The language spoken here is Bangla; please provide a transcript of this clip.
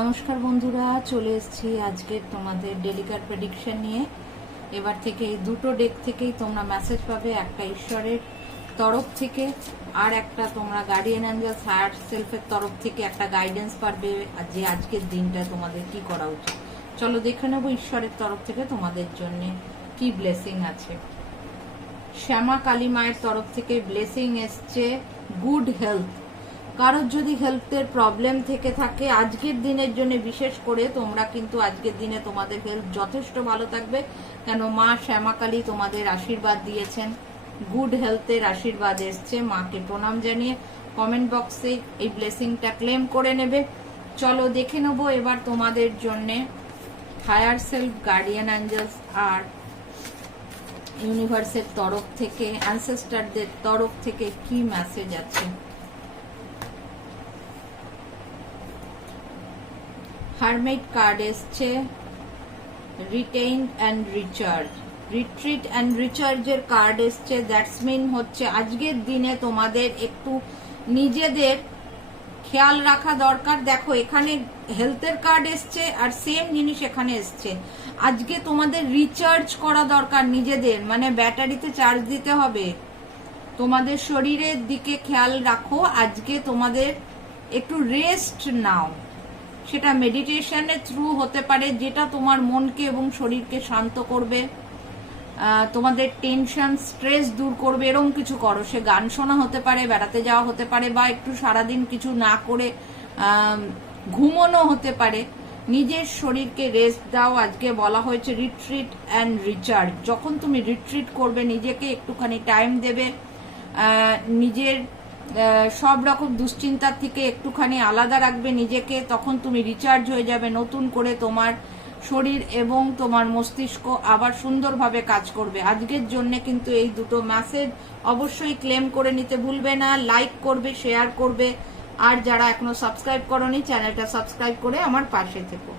নমস্কার বন্ধুরা, চলে এসেছি আজকে তোমাদের ডেলিকার প্রেডিকশন নিয়ে। এবার থেকে এই দুটো ডেক থেকেই তোমরা মেসেজ পাবে, একটা ঈশ্বরের তরফ থেকে আর একটা তোমরা গার্ডিয়ান অ্যাঞ্জেলস হায়ার সেলফের তরফ থেকে একটা গাইডেন্স পাবে যে আজকের দিনটা তোমাদের কি করা উচিত। চলো দেখে নেবো ঈশ্বরের তরফ থেকে তোমাদের জন্য কি ব্লেসিং আছে। শ্যামা কালী মায়ের তরফ থেকে ব্লেসিং এসছে গুড হেলথ। কারোর যদি হেলথের প্রবলেম থেকে থাকে আজকের দিনের জন্য বিশেষ করে তোমরা কিন্তু আজকের দিনে তোমাদের হেলথ যথেষ্ট ভালো থাকবে, কেন মা শ্যামাকালী তোমাদের আশীর্বাদ দিয়েছেন। গুড হেলথের আশীর্বাদ এসছে, মাকে প্রণাম জানিয়ে কমেন্ট বক্সে এই ব্লেসিংটা ক্লেম করে নেবে। চলো দেখে নেবো এবার তোমাদের জন্য হায়ার সেলফ, গার্ডিয়ান অ্যাঞ্জেলস আর ইউনিভার্সের তরফ থেকে, অ্যানসেস্টারদের তরফ থেকে কি মেসেজ আছে। হারমেট কার্ড এসছে retained and recharge, retreat and রিচার্জের কার্ড এসছে। দ্যাটস মিন হচ্ছে আজকের দিনে তোমাদের একটু নিজেদের খেয়াল রাখা দরকার। দেখো এখানে হেলথের কার্ড এসছে আর সেম জিনিস এখানে এসছে। আজকে তোমাদের রিচার্জ করা দরকার নিজেদের, মানে ব্যাটারিতে চার্জ দিতে হবে। তোমাদের শরীরের দিকে খেয়াল রাখো, আজকে তোমাদের একটু রেস্ট নাও। সেটা মেডিটেশনের থ্রু হতে পারে, যেটা তোমার মনকে এবং শরীরকে শান্ত করবে, তোমাদের টেনশন স্ট্রেস দূর করবে, এরকম কিছু করো। সে গান শোনা হতে পারে, বেড়াতে যাওয়া হতে পারে, বা একটু সারাদিন কিছু না করে ঘুমোনো হতে পারে। নিজের শরীরকে রেস্ট দাও। আজকে বলা হয়েছে রিট্রিট অ্যান্ড রিচার্জ। যখন তুমি রিট্রিট করবে, নিজেকে একটুখানি টাইম দেবে, নিজের সব রকম দুশ্চিন্তার থেকে একটুখানি আলাদা রাখবে নিজেকে, তখন তুমি রিচার্জ হয়ে যাবে। নতুন করে তোমার শরীর এবং তোমার মস্তিষ্ক আবার সুন্দরভাবে কাজ করবে। আজকের জন্য কিন্তু এই দুটো মেসেজ অবশ্যই ক্লেম করে নিতে ভুলবে না। লাইক করবে, শেয়ার করবে, আর যারা এখনো সাবস্ক্রাইব করোনি চ্যানেলটা সাবস্ক্রাইব করে আমার পাশে থেকো।